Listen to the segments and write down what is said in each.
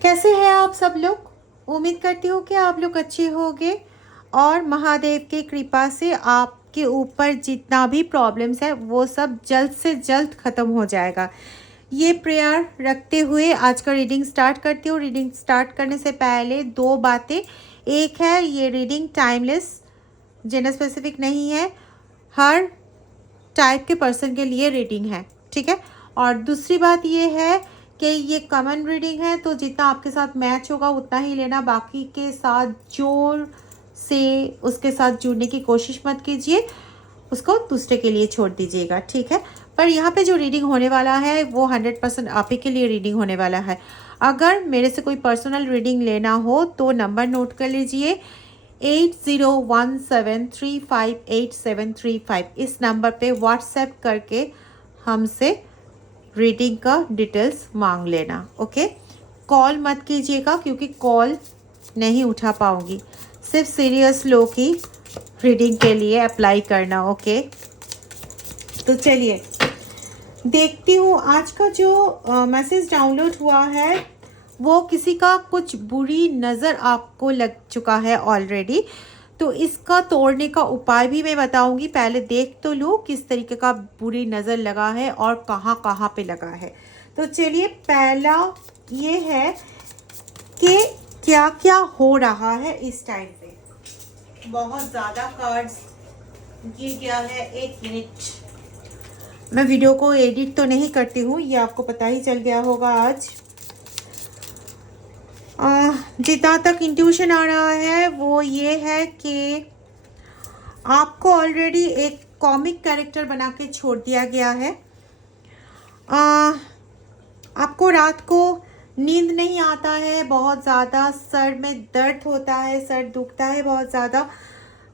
कैसे हैं आप सब लोग। उम्मीद करती हूँ कि आप लोग अच्छे होंगे और महादेव की कृपा से आपके ऊपर जितना भी प्रॉब्लम्स है वो सब जल्द से जल्द ख़त्म हो जाएगा। ये प्रेयर रखते हुए आज का रीडिंग स्टार्ट करती हूँ। रीडिंग स्टार्ट करने से पहले दो बातें। एक है, ये रीडिंग टाइमलेस, जेंडर स्पेसिफिक नहीं है, हर टाइप के पर्सन के लिए रीडिंग है, ठीक है। और दूसरी बात ये है कि ये कॉमन रीडिंग है, तो जितना आपके साथ मैच होगा उतना ही लेना, बाकी के साथ जोर से उसके साथ जुड़ने की कोशिश मत कीजिए, उसको दूसरे के लिए छोड़ दीजिएगा, ठीक है। पर यहाँ पे जो रीडिंग होने वाला है वो 100% आप ही के लिए रीडिंग होने वाला है। अगर मेरे से कोई पर्सनल रीडिंग लेना हो तो नंबर नोट कर लीजिए, 8017358735। इस नंबर पे व्हाट्सएप करके हमसे रीडिंग का डिटेल्स मांग लेना, ओके। कॉल मत कीजिएगा क्योंकि कॉल नहीं उठा पाऊंगी, सिर्फ सीरियस लोग ही रीडिंग के लिए अप्लाई करना, ओके। तो चलिए देखती हूँ आज का जो मैसेज डाउनलोड हुआ है वो किसी का कुछ बुरी नज़र आपको लग चुका है ऑलरेडी, तो इसका तोड़ने का उपाय भी मैं बताऊंगी। पहले देख तो लो किस तरीके का बुरी नज़र लगा है और कहाँ कहाँ पे लगा है। तो चलिए, पहला ये है कि क्या क्या हो रहा है इस टाइम पे। बहुत ज़्यादा कार्ड्स ये गया है, एक मिनट। मैं वीडियो को एडिट तो नहीं करती हूँ, ये आपको पता ही चल गया होगा आज। जितना तक इंट्यूशन आ रहा है वो ये है कि आपको ऑलरेडी एक कॉमिक कैरेक्टर बना के छोड़ दिया गया है। आपको रात को नींद नहीं आता है, बहुत ज़्यादा सर में दर्द होता है, सर दुखता है बहुत ज़्यादा।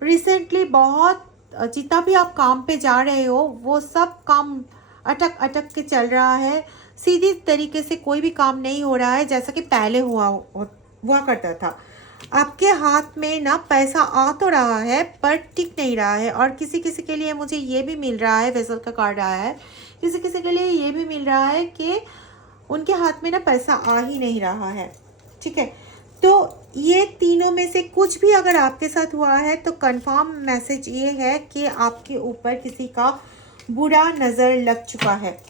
रिसेंटली बहुत जितना भी आप काम पे जा रहे हो वो सब काम अटक अटक के चल रहा है, सीधी तरीके से कोई भी काम नहीं हो रहा है जैसा कि पहले हुआ करता था। आपके हाथ में ना पैसा आ तो रहा है पर टिक नहीं रहा है, और किसी किसी के लिए मुझे ये भी मिल रहा है, वेसल का कार्ड आया है, किसी किसी के लिए ये भी मिल रहा है कि उनके हाथ में ना पैसा आ ही नहीं रहा है, ठीक है। तो ये तीनों में से कुछ भी अगर आपके साथ हुआ है तो कंफर्म मैसेज ये है कि आपके ऊपर किसी का बुरा नज़र लग चुका है।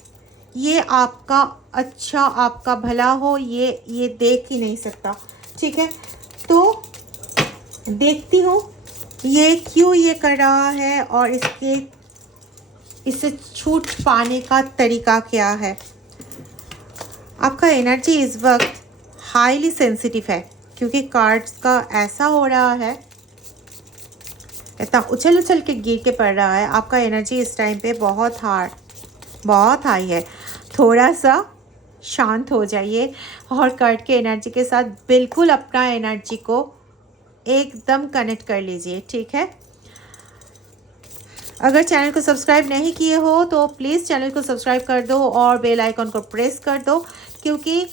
ये आपका अच्छा, आपका भला हो ये देख ही नहीं सकता, ठीक है। तो देखती हूँ ये क्यों ये कर रहा है और इससे छूट पाने का तरीका क्या है। आपका एनर्जी इस वक्त हाईली सेंसिटिव है क्योंकि कार्ड्स का ऐसा हो रहा है, इतना उछल उछल के गिर के पड़ रहा है। आपका एनर्जी इस टाइम पे बहुत हाई है। थोड़ा सा शांत हो जाइए और कार्ड के एनर्जी के साथ बिल्कुल अपना एनर्जी को एकदम कनेक्ट कर लीजिए, ठीक है। अगर चैनल को सब्सक्राइब नहीं किए हो तो प्लीज़ चैनल को सब्सक्राइब कर दो और बेल आइकन को प्रेस कर दो, क्योंकि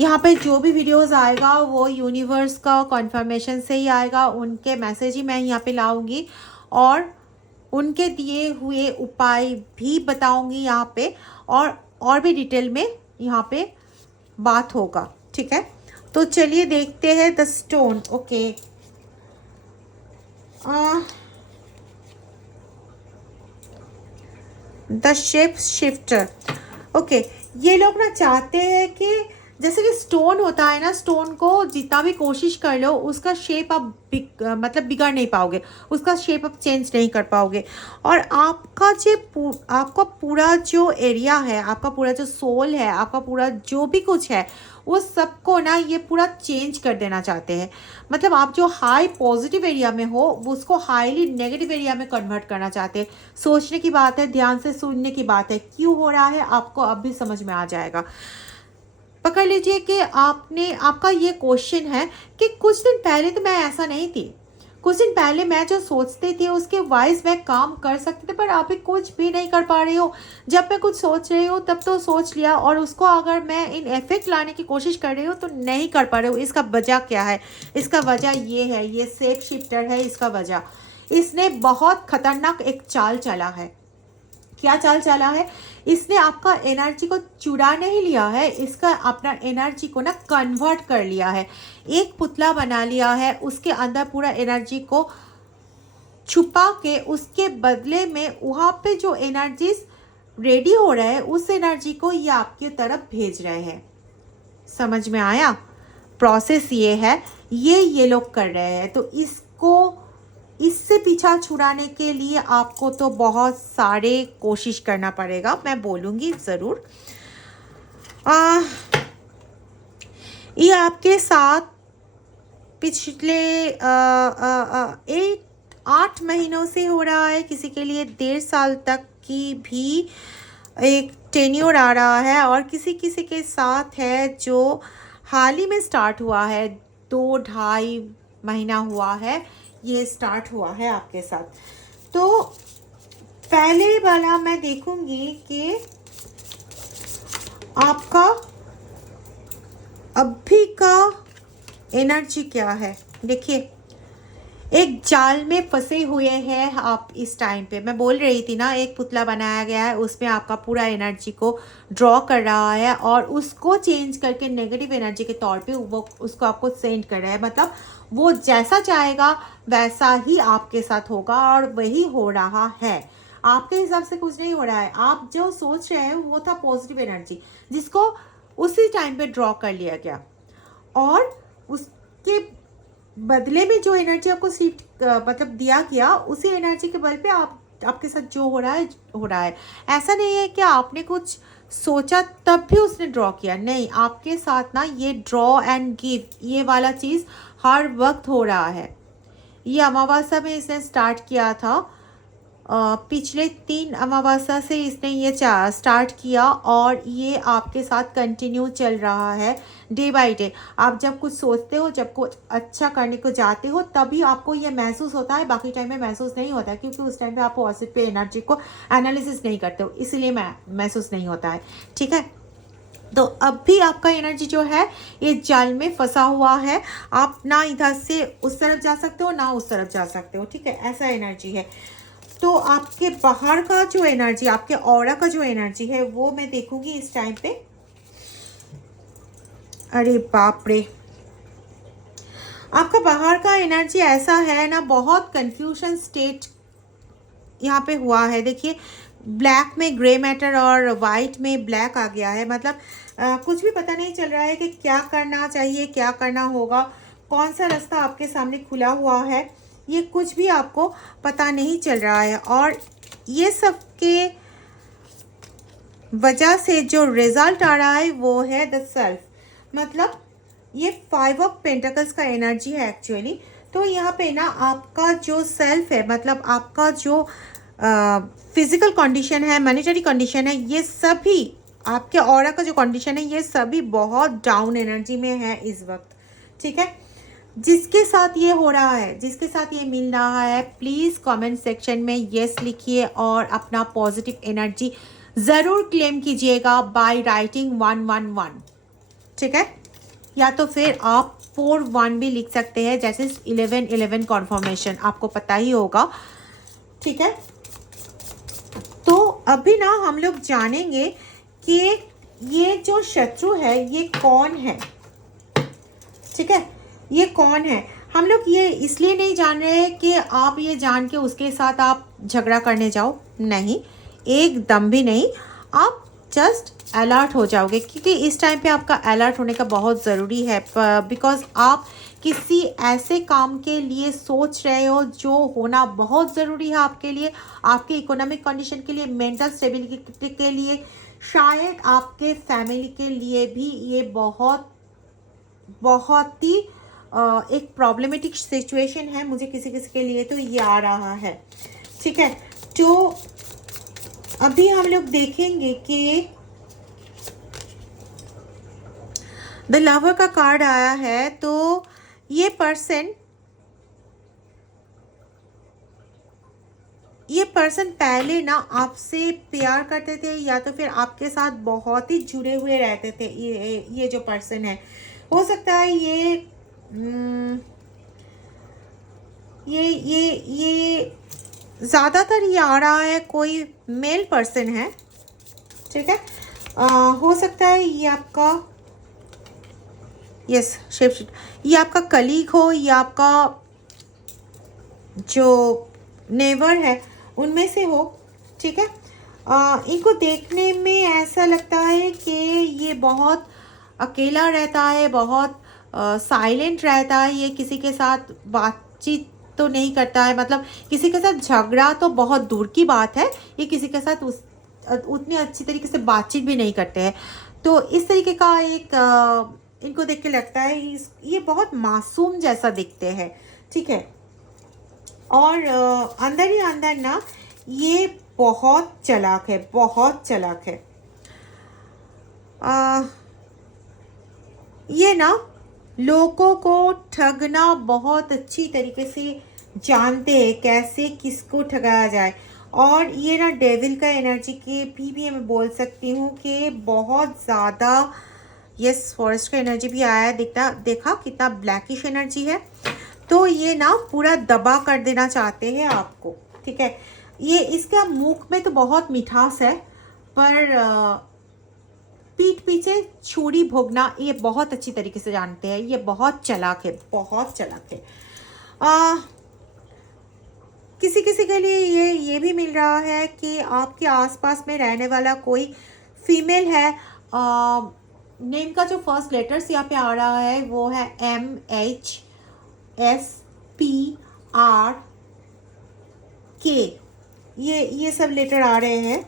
यहाँ पे जो भी वीडियोस आएगा वो यूनिवर्स का कॉन्फर्मेशन से ही आएगा, उनके मैसेज ही मैं यहाँ पे लाऊंगी और उनके दिए हुए उपाय भी बताऊंगी यहाँ पे, और भी डिटेल में यहाँ पे बात होगा, ठीक है। तो चलिए देखते हैं the stone, okay. The shape shifter, okay. ये लोग ना चाहते हैं कि जैसे कि स्टोन होता है ना, स्टोन को जितना भी कोशिश कर लो उसका शेप आप मतलब बिगाड़ नहीं पाओगे, उसका शेप आप चेंज नहीं कर पाओगे। और आपका पूरा जो एरिया है, आपका पूरा जो सोल है, आपका पूरा जो भी कुछ है वो सबको ना ये पूरा चेंज कर देना चाहते हैं। मतलब आप जो हाई पॉजिटिव एरिया में हो उसको हाईली नेगेटिव एरिया में कन्वर्ट करना चाहते हैं। सोचने की बात है, ध्यान से सुनने की बात है, क्यों हो रहा है आपको अब भी समझ में आ जाएगा। पकड़ लीजिए कि आपका ये क्वेश्चन है कि कुछ दिन पहले तो मैं ऐसा नहीं थी, कुछ दिन पहले मैं जो सोचते थे उसके वाइज मैं काम कर सकते थे, पर अभी कुछ भी नहीं कर पा रही हो। जब मैं कुछ सोच रही हूँ तब तो सोच लिया और उसको अगर मैं इन इफेक्ट लाने की कोशिश कर रही हूँ तो नहीं कर पा रही हूँ। इसका वजह क्या है? इसका वजह ये है, ये शेप शिफ्टर है इसका वजह। इसने बहुत खतरनाक एक चाल चला है क्या चाल चला है, इसने आपका एनर्जी को चुरा नहीं लिया है, इसका अपना एनर्जी को ना कन्वर्ट कर लिया है, एक पुतला बना लिया है, उसके अंदर पूरा एनर्जी को छुपा के उसके बदले में वहाँ पे जो एनर्जीज रेडी हो रहा है उस एनर्जी को ये आपकी तरफ भेज रहे हैं। समझ में आया? प्रोसेस ये है, ये लोग कर रहे हैं। तो इससे पीछा छुड़ाने के लिए आपको तो बहुत सारे कोशिश करना पड़ेगा, मैं बोलूँगी ज़रूर। ये आपके साथ पिछले 8 महीनों से हो रहा है, किसी के लिए 1.5 साल तक की भी एक टेन्योर आ रहा है, और किसी किसी के साथ है जो हाल ही में स्टार्ट हुआ है, 2-2.5 महीना हुआ है ये स्टार्ट हुआ है आपके साथ। तो पहले वाला मैं देखूंगी कि आपका अभी का एनर्जी क्या है। देखिए, एक जाल में फंसे हुए हैं आप इस टाइम पे। मैं बोल रही थी ना, एक पुतला बनाया गया है, उसमें आपका पूरा एनर्जी को ड्रॉ कर रहा है और उसको चेंज करके नेगेटिव एनर्जी के तौर पे वो उसको आपको सेंड कर रहा है। मतलब वो जैसा चाहेगा वैसा ही आपके साथ होगा, और वही हो रहा है। आपके हिसाब से कुछ नहीं हो रहा है। आप जो सोच रहे हैं वो था पॉजिटिव एनर्जी, जिसको उसी टाइम पे ड्रॉ कर लिया गया, और उसके बदले में जो एनर्जी आपको मतलब दिया गया, उसी एनर्जी के बल पे आपके साथ जो हो रहा है। ऐसा नहीं है कि आपने कुछ सोचा तब भी उसने ड्रॉ किया, नहीं, आपके साथ ना ये ड्रॉ एंड गिव ये वाला चीज़ हर वक्त हो रहा है। ये अमावस्या में इसने स्टार्ट किया था, पिछले 3 अमावस्या से इसने ये स्टार्ट किया, और ये आपके साथ कंटिन्यू चल रहा है डे बाय डे। आप जब कुछ सोचते हो, जब कुछ अच्छा करने को जाते हो, तभी आपको ये महसूस होता है, बाकी टाइम में महसूस नहीं होता, क्योंकि उस टाइम पे आप पॉजिटिव पे एनर्जी को एनालिसिस नहीं करते हो, इसलिए महसूस नहीं होता है। ठीक है, तो अब भी आपका एनर्जी जो है ये जाल में फंसा हुआ है। आप ना इधर से उस तरफ जा सकते हो, ना उस तरफ जा सकते हो। ठीक है, ऐसा एनर्जी है। तो आपके बाहर का जो एनर्जी, आपके ऑरा का जो एनर्जी है, वो मैं देखूंगी इस टाइम पे। अरे बाप रे, आपका बाहर का एनर्जी ऐसा है ना, बहुत कंफ्यूजन स्टेट यहाँ पे हुआ है। देखिए, ब्लैक में ग्रे मैटर और वाइट में ब्लैक आ गया है। मतलब कुछ भी पता नहीं चल रहा है कि क्या करना चाहिए, क्या करना होगा, कौन सा रास्ता आपके सामने खुला हुआ है, ये कुछ भी आपको पता नहीं चल रहा है। और ये सब के वजह से जो रिजल्ट आ रहा है वो है द सेल्फ। मतलब ये 5 ऑफ पेंटिकल्स का एनर्जी है एक्चुअली। तो यहाँ पे ना आपका जो सेल्फ है, मतलब आपका जो फिजिकल कंडीशन है, मॉनेटरी कंडीशन है, ये सभी आपके ऑरा का जो कंडीशन है, ये सभी बहुत डाउन एनर्जी में है इस वक्त। ठीक है, जिसके साथ ये हो रहा है, जिसके साथ ये मिल रहा है, प्लीज़ कमेंट सेक्शन में यस लिखिए और अपना पॉजिटिव एनर्जी ज़रूर क्लेम कीजिएगा बाय राइटिंग 111। ठीक है, या तो फिर आप 41 भी लिख सकते हैं, जैसे 11-11 कॉन्फर्मेशन, आपको पता ही होगा। ठीक है, तो अभी ना हम लोग जानेंगे कि ये जो शत्रु है ये कौन है। ठीक है, ये कौन है। हम लोग ये इसलिए नहीं जान रहे हैं कि आप ये जान के उसके साथ आप झगड़ा करने जाओ, नहीं, एकदम भी नहीं। आप जस्ट अलर्ट हो जाओगे, क्योंकि इस टाइम पे आपका अलर्ट होने का बहुत ज़रूरी है, बिकॉज आप किसी ऐसे काम के लिए सोच रहे हो जो होना बहुत ज़रूरी है आपके लिए, आपके इकोनॉमिक कंडीशन के लिए, मेंटल स्टेबिलिटी के लिए, शायद आपके फैमिली के लिए भी ये बहुत ही एक प्रॉब्लमेटिक सिचुएशन है। मुझे किसी किसी के लिए तो ये आ रहा है। ठीक है, तो अभी हम लोग देखेंगे कि द लवर का कार्ड आया है। तो ये पर्सन पहले ना आपसे प्यार करते थे, या तो फिर आपके साथ बहुत ही जुड़े हुए रहते थे। ये जो पर्सन है, हो सकता है ये ज़्यादातर ये आ रहा है कोई मेल पर्सन है, ठीक है। हो सकता है ये आपका, यस शेप शीट, ये आपका कलीग हो या आपका जो नेबर है उनमें से हो, ठीक है। इनको देखने में ऐसा लगता है कि ये बहुत अकेला रहता है, बहुत साइलेंट रहता है, ये किसी के साथ बातचीत तो नहीं करता है, मतलब किसी के साथ झगड़ा तो बहुत दूर की बात है, ये किसी के साथ उतनी अच्छी तरीके से बातचीत भी नहीं करते हैं। तो इस तरीके का एक इनको देख के लगता है ये बहुत मासूम जैसा दिखते हैं, ठीक है। और अंदर ही अंदर ना ये बहुत चालाक है, बहुत चालाक है। ये ना लोगों को ठगना बहुत अच्छी तरीके से जानते हैं, कैसे किसको ठगाया जाए। और ये ना डेविल का एनर्जी के भी मैं बोल सकती हूँ कि बहुत ज़्यादा, यस फॉरेस्ट का एनर्जी भी आया है, देखा कितना ब्लैकिश एनर्जी है। तो ये ना पूरा दबा कर देना चाहते हैं आपको, ठीक है। ये इसका मुख में तो बहुत मिठास है, पर पीठ पीछे छुरी भोगना ये बहुत अच्छी तरीके से जानते हैं। ये बहुत चालाक है, बहुत चालाक है। किसी किसी के लिए ये भी मिल रहा है कि आपके आसपास में रहने वाला कोई फीमेल है। नेम का जो फर्स्ट लेटर्स यहाँ पे आ रहा है वो है MHSPRK, ये सब लेटर आ रहे हैं।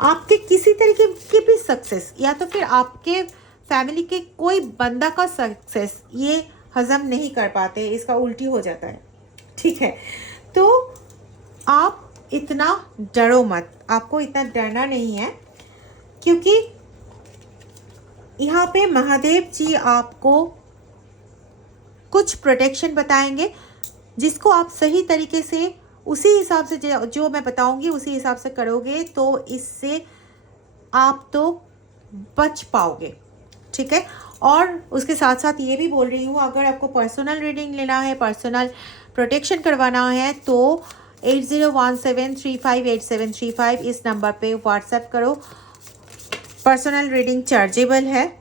आपके किसी तरीके की भी सक्सेस या तो फिर आपके फैमिली के कोई बंदा का सक्सेस ये हजम नहीं कर पाते, इसका उल्टी हो जाता है, ठीक है। तो आप इतना डरो मत, आपको इतना डरना नहीं है, क्योंकि यहाँ पे महादेव जी आपको कुछ प्रोटेक्शन बताएंगे, जिसको आप सही तरीके से उसी हिसाब से जो मैं बताऊंगी उसी हिसाब से करोगे तो इससे आप तो बच पाओगे, ठीक है। और उसके साथ साथ ये भी बोल रही हूँ, अगर आपको पर्सनल रीडिंग लेना है, पर्सनल प्रोटेक्शन करवाना है तो 8017358735 इस नंबर पे व्हाट्सएप करो। पर्सनल रीडिंग चार्जेबल है,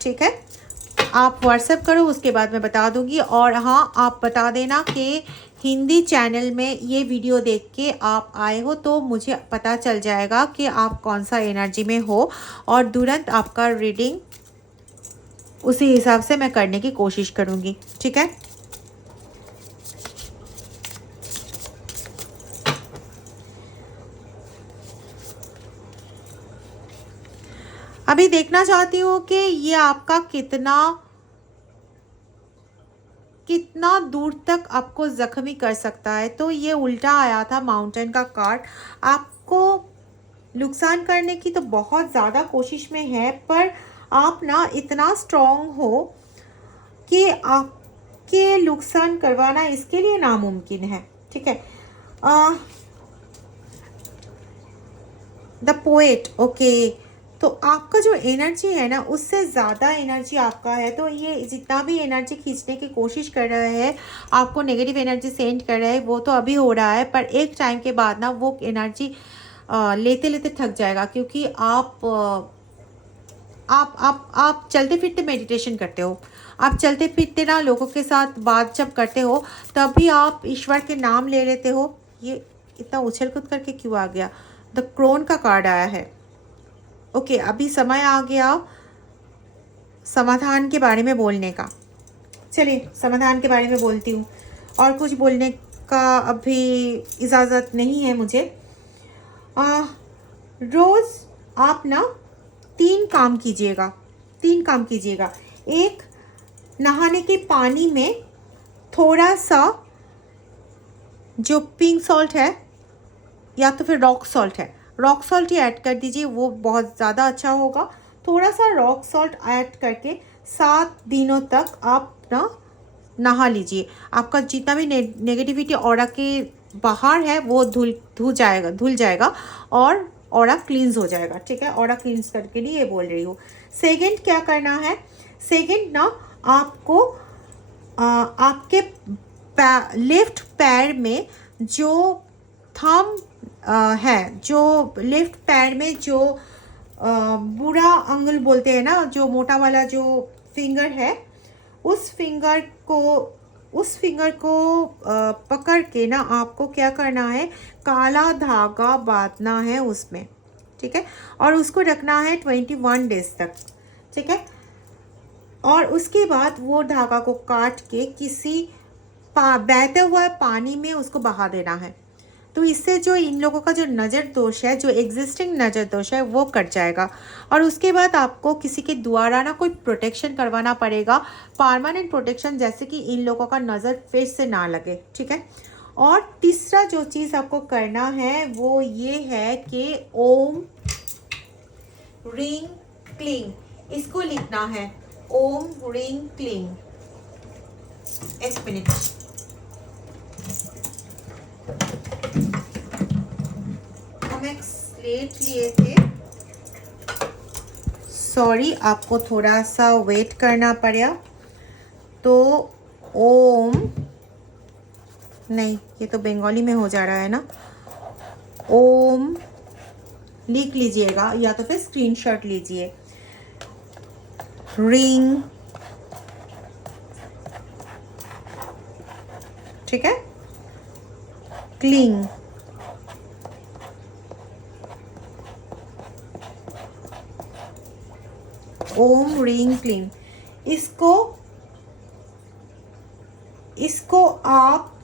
ठीक है। आप व्हाट्सएप करो, उसके बाद मैं बता दूंगी। और हाँ, आप बता देना कि हिंदी चैनल में ये वीडियो देख के आप आए हो तो मुझे पता चल जाएगा कि आप कौन सा एनर्जी में हो, और तुरंत आपका रीडिंग उसी हिसाब से मैं करने की कोशिश करूँगी, ठीक है। अभी देखना चाहती हूँ कि ये आपका कितना दूर तक आपको ज़ख्मी कर सकता है। तो ये उल्टा आया था माउंटेन का कार्ड, आपको नुकसान करने की तो बहुत ज़्यादा कोशिश में है, पर आप ना इतना स्ट्रॉन्ग हो कि आपके नुकसान करवाना इसके लिए नामुमकिन है, ठीक है। The poet, okay. तो आपका जो एनर्जी है ना उससे ज़्यादा एनर्जी आपका है, तो ये जितना भी एनर्जी खींचने की कोशिश कर रहा है, आपको नेगेटिव एनर्जी सेंड कर रहा है, वो तो अभी हो रहा है, पर एक टाइम के बाद ना वो एनर्जी लेते लेते थक जाएगा, क्योंकि आप चलते फिरते मेडिटेशन करते हो, आप चलते फिरते ना लोगों के साथ बात जब करते हो तभी आप ईश्वर के नाम ले लेते हो। ये इतना उछल कूद करके क्यों आ गया? द क्रोन का कार्ड आया है, ओके। अभी समय आ गया समाधान के बारे में बोलने का। चलिए समाधान के बारे में बोलती हूँ, और कुछ बोलने का अभी इजाज़त नहीं है मुझे। रोज़ आप ना 3 काम कीजिएगा। एक, नहाने के पानी में थोड़ा सा जो पिंक सॉल्ट है या तो फिर रॉक सॉल्ट ही ऐड कर दीजिए, वो बहुत ज़्यादा अच्छा होगा। थोड़ा सा रॉक सॉल्ट ऐड करके 7 दिनों तक आप ना नहा लीजिए। आपका जितना भी नेगेटिविटी ऑरा के बाहर है वो धुल जाएगा और ऑरा क्लींस हो जाएगा, ठीक है। ऑरा क्लींस करके लिए ये बोल रही हूँ। सेकंड क्या करना है, सेकंड ना आपको आपके लेफ्ट पैर में जो थंब है, जो लेफ्ट पैर में जो बुरा अंगुल बोलते हैं ना, जो मोटा वाला जो फिंगर है, उस फिंगर को पकड़ के ना आपको क्या करना है, काला धागा बांधना है उसमें, ठीक है। और उसको रखना है 21 डेज तक, ठीक है। और उसके बाद वो धागा को काट के किसी बहते हुए पानी में उसको बहा देना है। तो इससे जो इन लोगों का जो नज़र दोष है, जो एग्जिस्टिंग नज़र दोष है, वो कट जाएगा। और उसके बाद आपको किसी के द्वारा ना कोई प्रोटेक्शन करवाना पड़ेगा, परमानेंट प्रोटेक्शन, जैसे कि इन लोगों का नज़र फिर से ना लगे, ठीक है। और तीसरा जो चीज़ आपको करना है वो ये है कि ओम ह्रीं क्लीं, इसको लिखना है, ओम ह्रीं क्लीं। एक मिनट, हम एक स्लेट लिए थे, सॉरी, आपको थोड़ा सा वेट करना पड़ा। तो ओम, नहीं, ये तो बंगाली में हो जा रहा है ना, ओम लिख लीजिएगा या तो फिर स्क्रीनशॉट लीजिए। ह्रीं, ठीक है, क्लीं, ओम ह्रीं क्लीं। इसको आप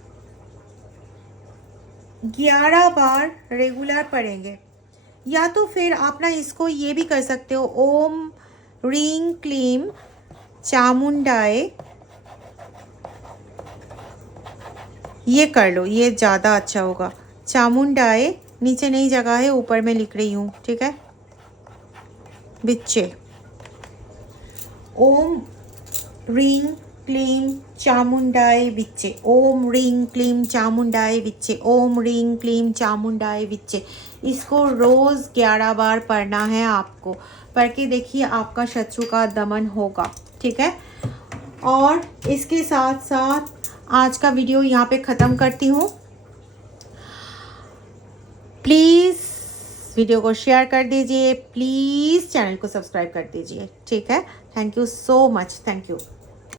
11 बार रेगुलर पढ़ेंगे, या तो फिर आप ना इसको ये भी कर सकते हो, ओम ह्रीं क्लीं चामुंडाय, ये कर लो, ये ज़्यादा अच्छा होगा। चामुंडाय, नीचे नई जगह है, ऊपर में लिख रही हूँ, ठीक है, बिच्चे। ओम ह्रीं क्लीं चामुंडाय विच्चे, ओम ह्रीं क्लीं चामुंडाय विच्चे, ओम ह्रीं क्लीं चामुंडाय विच्चे। इसको रोज़ 11 बार पढ़ना है आपको। पढ़ के देखिए, आपका शत्रु का दमन होगा, ठीक है। और इसके साथ साथ आज का वीडियो यहाँ पे ख़त्म करती हूँ। प्लीज़ वीडियो को शेयर कर दीजिए, प्लीज़ चैनल को सब्सक्राइब कर दीजिए, ठीक है। Thank you so much, thank you.